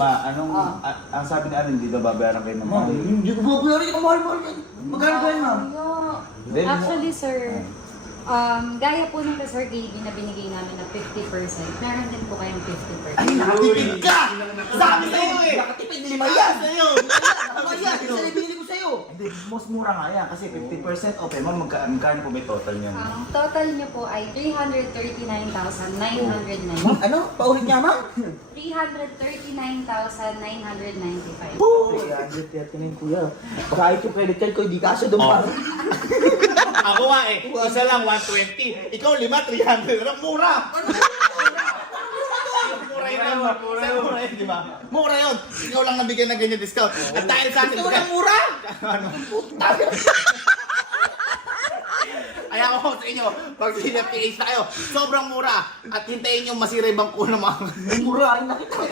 Ma, anong, ang sabi ni Arin, hindi daw babayaran kayo ng Ma'am, mahal. hindi ko babayaran yung mahal-mahal yan. Magkano ba yan, ma'am? Then, Actually, sir, gaya po ng Sir KB na binigay namin na 50%, meron din po kayong 50%. Ay, nakatipid ka! Sabi sa'yo eh! Nakatipid, lima yan! Lima yan! Isa na binili ko sa'yo! hindi, mas mura nga yan kasi 50% off. Eh, ma'am, magkano po may total niyan? Ang total niyo po ay 339,990. Ano? Paulit niya, ma'am? 339,995. Oo! 339, kuya. Kahit yung credit card ko, hindi kasya doon pa. Ako nga eh, isa lang 120. Ikaw 5, 300. Ano, mura! Mura yun. Mura yun, di ba? Mura yun. Ikaw lang nabigyan ng ganyan discount. At dahil sa atin, Gusto mo ng mura? Kaya ako sa inyo, pag sinap-PH na kayo, sobrang mura. At hintayin nyo masira yung bangko ng mga... Mura, ay nakita.